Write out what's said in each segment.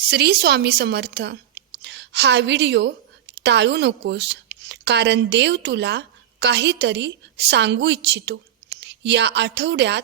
श्री स्वामी समर्थ. हा व्हिडिओ टाळू नकोस कारण देव तुला काहीतरी सांगू इच्छितो. या आठवड्यात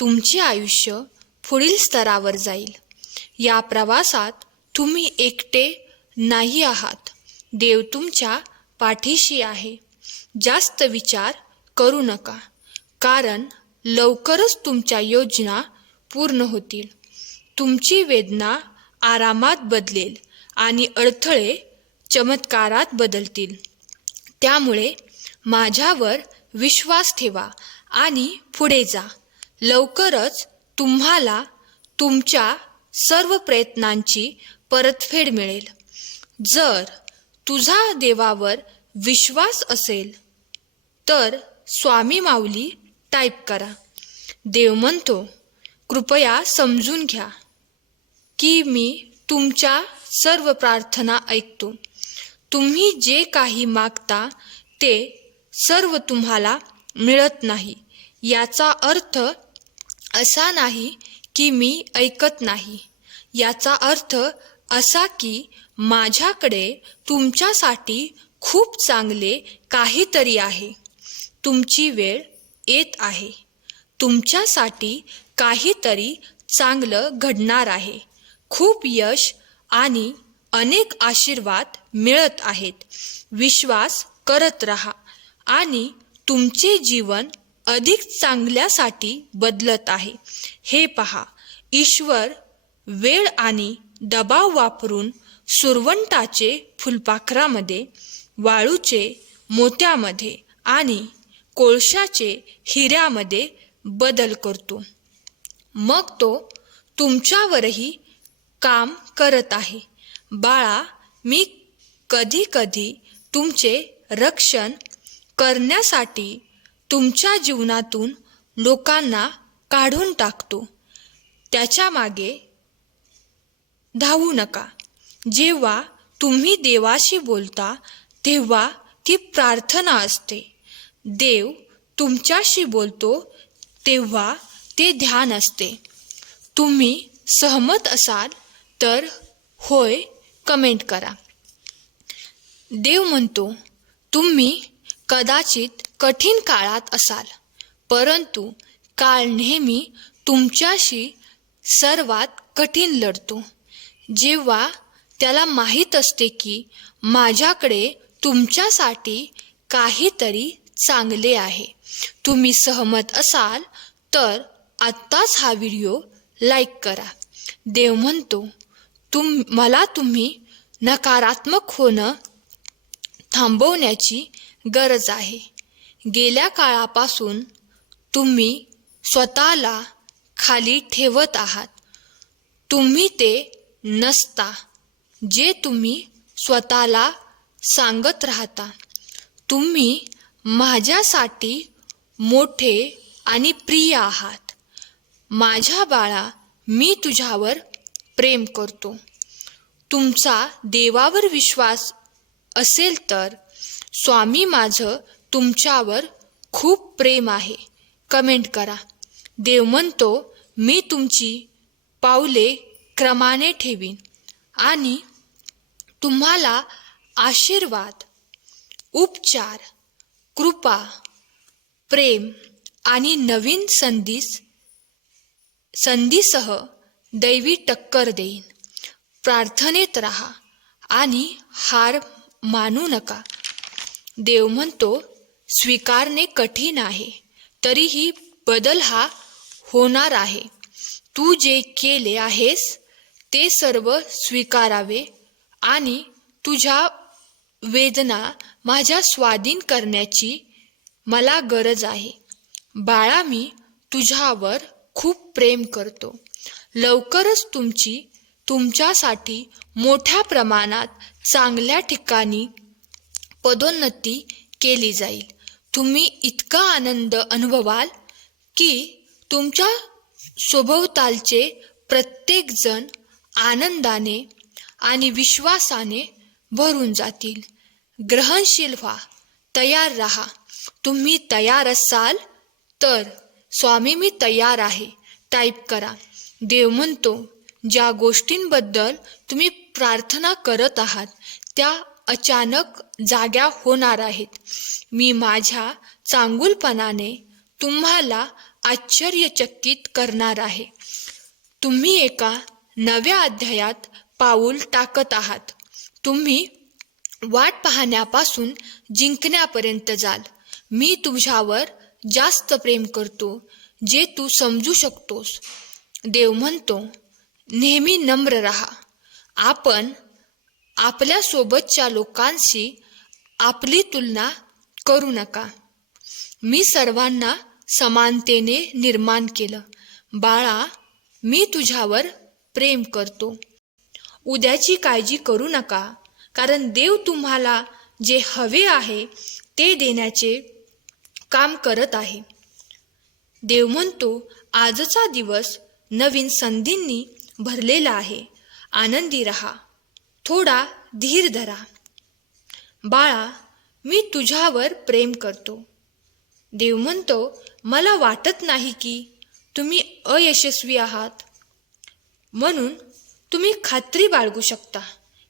तुमचे आयुष्य पुढील स्तरावर जाईल. या प्रवासात तुम्ही एकटे नाही आहात. देव तुमच्या पाठीशी आहे. जास्त विचार करू नका कारण लवकरच तुमच्या योजना पूर्ण होतील. तुमची वेदना आरामात बदलेल आणि अडथळे चमत्कारात बदलतील. त्यामुळे माझ्यावर विश्वास ठेवा आणि पुढे जा. लवकरच तुम्हाला तुमच्या सर्व प्रयत्नांची परतफेड मिळेल. जर तुझा देवावर विश्वास असेल तर स्वामी माऊली टाईप करा. देव म्हणतो कृपया समजून घ्या. की मी तुमच्या सर्व प्रार्थना ऐकतो. तुम्ही जे काही मागता ते सर्व तुम्हाला मिळत नाही. याचा अर्थ असा नाही की मी ऐकत नाही. याचा अर्थ असा की माझ्याकडे तुमच्यासाठी खूप चांगले काहीतरी आहे. तुमची वेळ येत आहे. तुमच्यासाठी काहीतरी चांगलं घडणार आहे. खूप यश आणि अनेक आशीर्वाद मिळत आहेत. विश्वास करत राहा आणि तुमचे जीवन अधिक चांगल्यासाठी बदलत आहे. हे पहा ईश्वर वेळ आणि दबाव वापरून सुरवंटाचे फुलपाखरामध्ये वाळूचे मोत्यामध्ये आणि कोळशाचे हिऱ्यामध्ये बदल करतो. मग तो तुमच्यावरही काम करत आहे. बाळा मी कधी कधी तुमचे रक्षण करण्यासाठी तुमच्या जीवनातून लोकांना काढून टाकतो. त्याच्यामागे धावू नका. जेव्हा तुम्ही देवाशी बोलता तेव्हा ती प्रार्थना असते. देव तुमच्याशी बोलतो तेव्हा ते ध्यान असते. तुम्ही सहमत असाल तर होय कमेंट करा. देव म्हणतो तुम्ही कदाचित कठीण काळात असाल परंतु काळ नेहमी तुमच्याशी सर्वात कठीण लढतो. जेव्हा त्याला माहीत असते की माझ्याकडे तुमच्यासाठी काहीतरी चांगले आहे. तुम्ही सहमत असाल तर आत्ताच हा व्हिडिओ लाईक करा. देव म्हणतो तुम मला तुम्ही नकारात्मक होणं थांबवण्याची गरज आहे. गेल्या काळापासून तुम्ही स्वतःला खाली ठेवत आहात. तुम्ही ते नसता जे तुम्ही स्वतःला सांगत राहता. तुम्ही माझ्यासाठी मोठे आणि प्रिय आहात. माझ्या बाळा मी तुझ्यावर प्रेम करतो. तुमचा देवावर विश्वास असेल तर स्वामी माझं तुमच्यावर खूप प्रेम आहे. कमेंट करा. देव म्हणतो मी तुमची पावले क्रमाने ठेवीन आणि तुम्हाला आशीर्वाद उपचार कृपा प्रेम आणि नवीन संधीस संधीसह दैवी टक्कर देईन. प्रार्थनेत राहा आणि हार मानू नका. देव म्हणतो स्वीकारणे कठीण आहे तरीही बदल हा होणार आहे. तू जे केले आहेस ते सर्व स्वीकारावे आणि तुझ्या वेदना माझ्या स्वाधीन करण्याची मला गरज आहे. बाळा मी तुझ्यावर खूप प्रेम करतो. लवकरच तुमची तुमच्यासाठी मोठ्या प्रमाणात चांगल्या ठिकाणी पदोन्नती केली जाईल. तुम्ही इतका आनंद अनुभवाल की तुमच्या सभोवतालचे प्रत्येकजण आनंदाने आणि विश्वासाने भरून जातील. ग्रहणशील व्हा तयार राहा. तुम्ही तयार असाल तर स्वामी मी तयार आहे. टाईप करा. देव म्हणतो ज्या गोष्टींबद्दल तुम्ही प्रार्थना करत आहात त्या अचानक जाग्या होणार आहेत. मी माझ्या चांगुलपणाने तुम्हाला आश्चर्यचकित करणार आहे. तुम्ही एका नव्या अध्यायात पाऊल टाकत आहात. तुम्ही वाट पाहण्यापासून जिंकण्यापर्यंत जाल. मी तुझ्यावर जास्त प्रेम करतो जे तू समजू शकतोस. देव म्हणतो नेहमी नम्र राहा. आपण आपल्यासोबतच्या लोकांशी आपली तुलना करू नका. मी सर्वांना समानतेने निर्माण केलं. बाळा मी तुझ्यावर प्रेम करतो. उद्याची काळजी करू नका कारण देव तुम्हाला जे हवे आहे ते देण्याचे काम करत आहे. देव म्हणतो आजचा दिवस नवीन संधींनी भरलेला आहे. आनंदी रहा. थोडा धीर धरा. बाळा मी तुझ्यावर प्रेम करतो. देव म्हणतो मला वाटत नाही की तुम्ही अयशस्वी आहात. म्हणून तुम्ही खात्री बाळगू शकता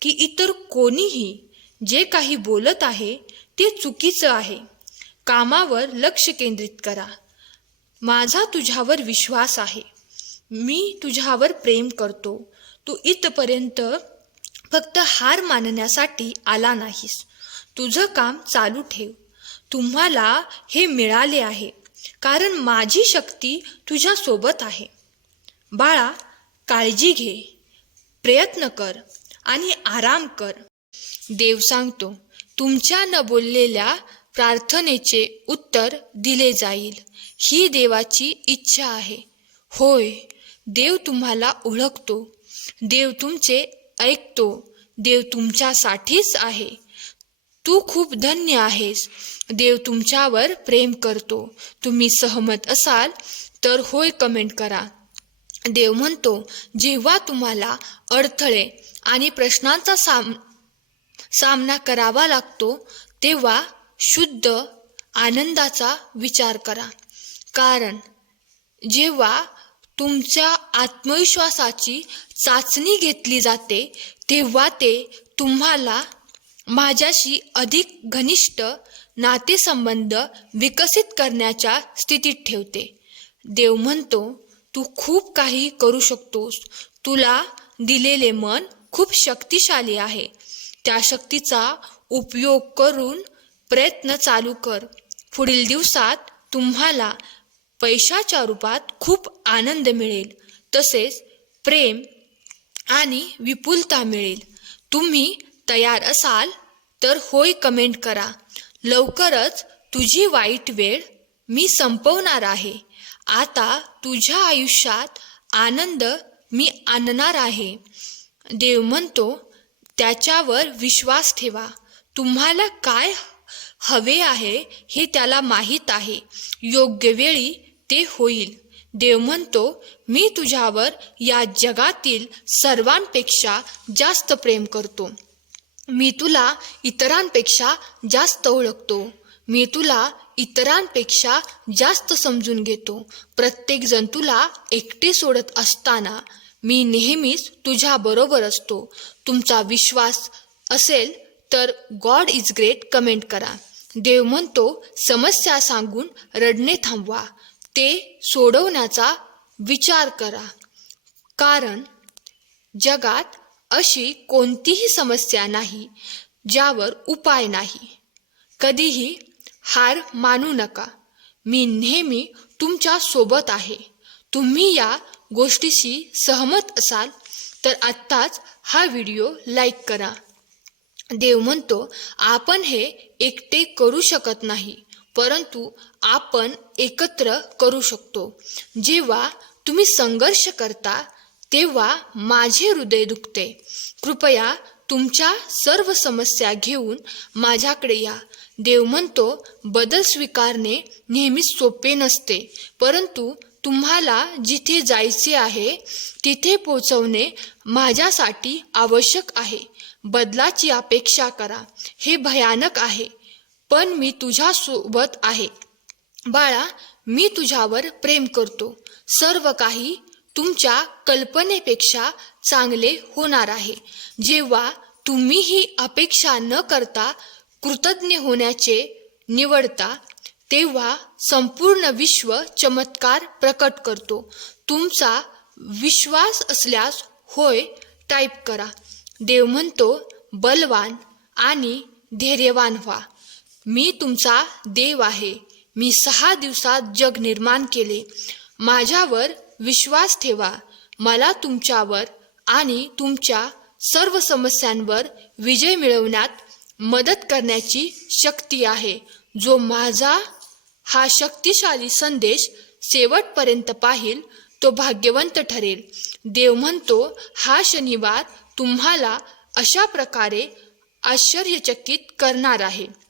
की इतर कोणीही जे काही बोलत आहे ते चुकीचं आहे. कामावर लक्ष केंद्रित करा. माझा तुझ्यावर विश्वास आहे. मी तुझ्यावर प्रेम करतो. तू इथपर्यंत फक्त हार मानण्यासाठी आला नाहीस. तुझं काम चालू ठेव. तुम्हाला हे मिळाले आहे. कारण माझी शक्ती तुझ्यासोबत आहे. बाळा काळजी घे. प्रयत्न कर आणि आराम कर. देव सांगतो तुमच्या न बोललेल्या प्रार्थनेचे उत्तर दिले जाईल. ही देवाची इच्छा आहे. होय देव तुम्हाला ओळखतो. देव तुमचे ऐकतो. देव तुमच्यासाठीच आहे. तू खूप धन्य आहेस. देव तुमच्यावर प्रेम करतो. तुम्ही सहमत असाल तर होय कमेंट करा. देव म्हणतो जेव्हा तुम्हाला अडथळे आणि प्रश्नांचा साम सामना करावा लागतो तेव्हा शुद्ध आनंदाचा विचार करा. कारण जेव्हा तुमच्या आत्मविश्वासाची चाचणी घेतली जाते तेव्हा ते तुम्हाला माझ्याशी अधिक घनिष्ठ नातेसंबंध विकसित करण्याच्या स्थितीत ठेवते. देव म्हणतो तू खूप काही करू शकतोस. तुला दिलेले मन खूप शक्तिशाली आहे. त्या शक्तीचा उपयोग करून प्रयत्न चालू कर. पुढील दिवसात तुम्हाला पैशाच्या रूपात खूप आनंद मिळेल. तसेच प्रेम आणि विपुलता मिळेल. तुम्ही तयार असाल तर होय कमेंट करा. लवकरच तुझी वाईट वेळ मी संपवणार आहे. आता तुझ्या आयुष्यात आनंद मी आणणार आहे. देव म्हणतो त्याच्यावर विश्वास ठेवा. तुम्हाला काय हवे आहे हे त्याला माहीत आहे. योग्य वेळी ते होईल. देव म्हणतो मी तुझ्यावर या जगातील सर्वांपेक्षा जास्त प्रेम करतो. मी तुला इतरांपेक्षा जास्त ओळखतो. मी तुला इतरांपेक्षा जास्त समजून घेतो. प्रत्येकजण तुला एकटे सोडत असताना मी नेहमीच तुझ्याबरोबर असतो. तुमचा विश्वास असेल तर गॉड इज ग्रेट कमेंट करा. देव म्हणतो समस्या सांगून रडणे थांबवा. ते सोडवण्याचा विचार करा. कारण जगात अशी कोणतीही समस्या नाही ज्यावर उपाय नाही. कधीही हार मानू नका. मी नेहमी तुमच्यासोबत आहे. तुम्ही या गोष्टीशी सहमत असाल तर आत्ताच हा व्हिडिओ लाईक करा. देव म्हणतो आपण हे एकटे करू शकत नाही. परंतु आपण एकत्र करू शकतो. जेव्हा तुम्ही संघर्ष करता तेव्हा माझे हृदय दुखते. कृपया तुमच्या सर्व समस्या घेऊन माझ्याकडे या. देव म्हणतो बदल स्वीकारणे नेहमीच सोपे नसते. परंतु तुम्हाला जिथे जायचे आहे तिथे पोचवणे माझ्यासाठी आवश्यक आहे. बदलाची अपेक्षा करा. हे भयानक आहे. पण मी तुझ्यासोबत आहे. बाळा मी तुझ्यावर प्रेम करतो. सर्व काही तुमच्या कल्पनेपेक्षा चांगले होणार आहे. जेव्हा तुम्ही ही अपेक्षा न करता कृतज्ञ होण्याचे निवडता तेव्हा संपूर्ण विश्व चमत्कार प्रकट करतो. तुमचा विश्वास असल्यास होय टाईप करा. देव म्हणतो बलवान आणि धैर्यवान व्हा. मी तुमचा देव आहे. मी सहा दिवसात जग निर्माण केले. माझ्यावर विश्वास ठेवा. मला तुमच्यावर आणि तुमच्या सर्व समस्यांवर विजय मिळवण्यात मदत करण्याची शक्ती आहे. जो माझा हा शक्तिशाली संदेश शेवटपर्यंत पाहिल तो भाग्यवंत ठरेल. देव म्हणतो हा शनिवार तुम्हाला अशा प्रकारे आश्चर्यचकित करणार आहे.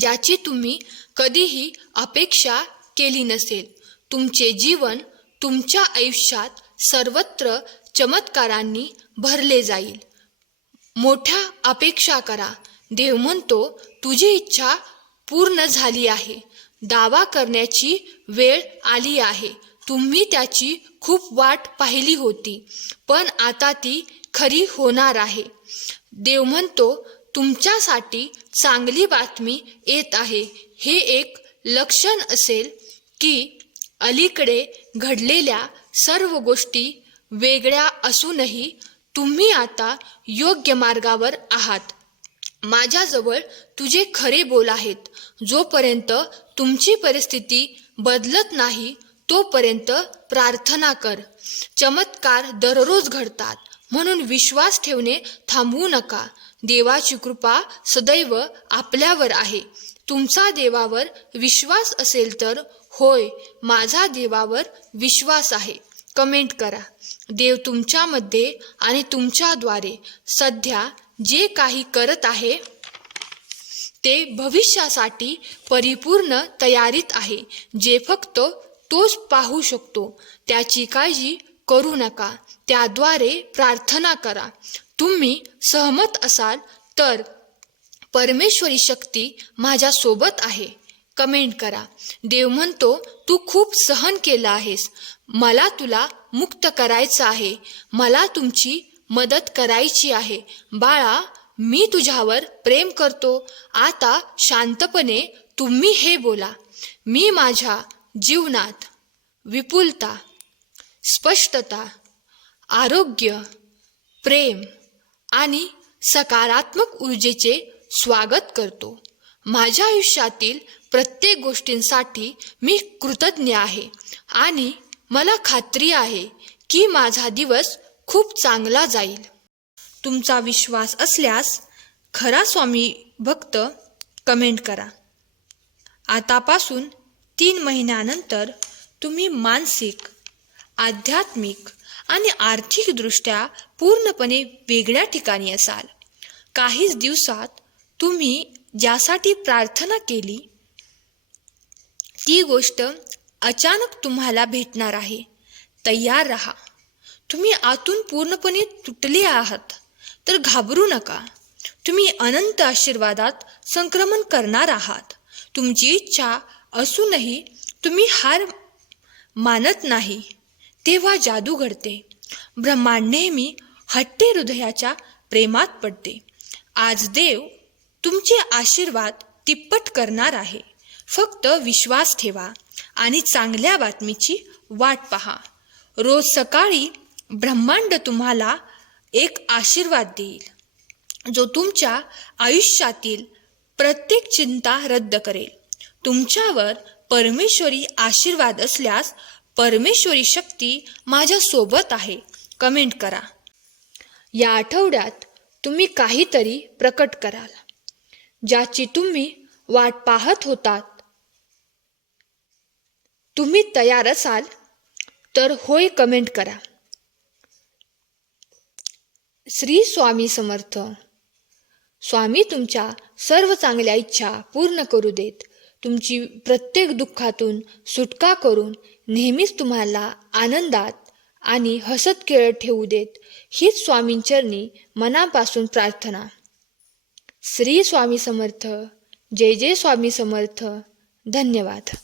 ज्याची तुम्ही कधीही अपेक्षा केली नसेल. तुमचे जीवन तुमच्या आयुष्यात सर्वत्र चमत्कारांनी भरले जाईल. मोठ्या अपेक्षा करा. देव म्हणतो तुझी इच्छा पूर्ण झाली आहे. दावा करण्याची वेळ आली आहे. तुम्ही त्याची खूप वाट पाहिली होती पण आता ती खरी होणार आहे. देव म्हणतो तुमच्यासाठी चांगली बातमी येत आहे. हे एक लक्षण असेल की अलीकडे घडलेल्या सर्व गोष्टी वेगळ्या असूनही तुम्ही आता योग्य मार्गावर आहात. माझ्याजवळ तुझे खरे बोल आहेत. जोपर्यंत तुमची परिस्थिती बदलत नाही तोपर्यंत प्रार्थना कर. चमत्कार दररोज घडतात. म्हणून विश्वास ठेवणे थांबवू नका. देवाची कृपा सदैव आपल्यावर आहे. तुमचा देवावर विश्वास असेल तर होय माझा देवावर विश्वास आहे. कमेंट करा. देव तुमच्यामध्ये आणि तुमच्याद्वारे सध्या जे काही करत आहे ते भविष्यासाठी परिपूर्ण तयारीत आहे. जे फक्त तोच पाहू शकतो त्याची काळजी करू नका त्याद्वारे प्रार्थना करा. तुम्ही सहमत असाल तर परमेश्वरी शक्ती माझ्या सोबत आहे. कमेंट करा. देव म्हणतो तू खूप सहन केलं आहेस. मला तुला मुक्त करायचं आहे. मला तुमची मदत करायची आहे. बाळा मी तुझ्यावर प्रेम करतो. आता शांतपणे तुम्ही हे बोला. मी माझ्या जीवनात विपुलता स्पष्टता आरोग्य प्रेम आणि सकारात्मक ऊर्जेचे स्वागत करतो. माझ्या आयुष्यातील प्रत्येक गोष्टींसाठी मी कृतज्ञ आहे आणि मला खात्री आहे की माझा दिवस खूप चांगला जाईल. तुमचा विश्वास असल्यास खरा स्वामी भक्त कमेंट करा. आतापासून तीन महिन्यानंतर तुम्ही मानसिक आध्यात्मिक आणि आर्थिकदृष्ट्या पूर्णपणे वेगळ्या ठिकाणी असाल. काहीच दिवसात तुम्ही ज्यासाठी प्रार्थना केली ती गोष्ट अचानक तुम्हाला भेटणार आहे. तयार राहा. तुम्ही आतून पूर्णपणे तुटले आहात तर घाबरू नका. तुम्ही अनंत आशीर्वादात संक्रमण करणार आहात. तुमची इच्छा असूनही तुम्ही हार मानत नाही. तेव्हा जादू घडते. ब्रह्मांड नेहमी हट्टे हृदयाच्या प्रेमात पडते. आज देव तुमचे आशीर्वाद तिप्पट करणार आहे. फक्त विश्वास ठेवा आणि चांगल्या बातमीची वाट पहा. रोज सकाळी ब्रह्मांड तुम्हाला एक आशीर्वाद देईल जो तुमच्या आयुष्यातील प्रत्येक चिंता रद्द करेल. तुमच्यावर परमेश्वरी आशीर्वाद असल्यास परमेश्वरी शक्ती माझ्यासोबत आहे. कमेंट करा. या आठवड्यात तुम्ही काहीतरी प्रकट कराल ज्याची तुम्ही वाट पाहत होतात. तुम्ही तयार असाल तर होय कमेंट करा. श्री स्वामी समर्थ स्वामी तुमच्या सर्व चांगल्या इच्छा पूर्ण करू देत. तुमची प्रत्येक दुःखातून सुटका करून नेहमीच तुम्हाला आनंदात आणि हसत खेळत ठेवू देत हीच स्वामींचरणी मनापासून प्रार्थना. श्री स्वामी समर्थ जय जय स्वामी समर्थ. धन्यवाद.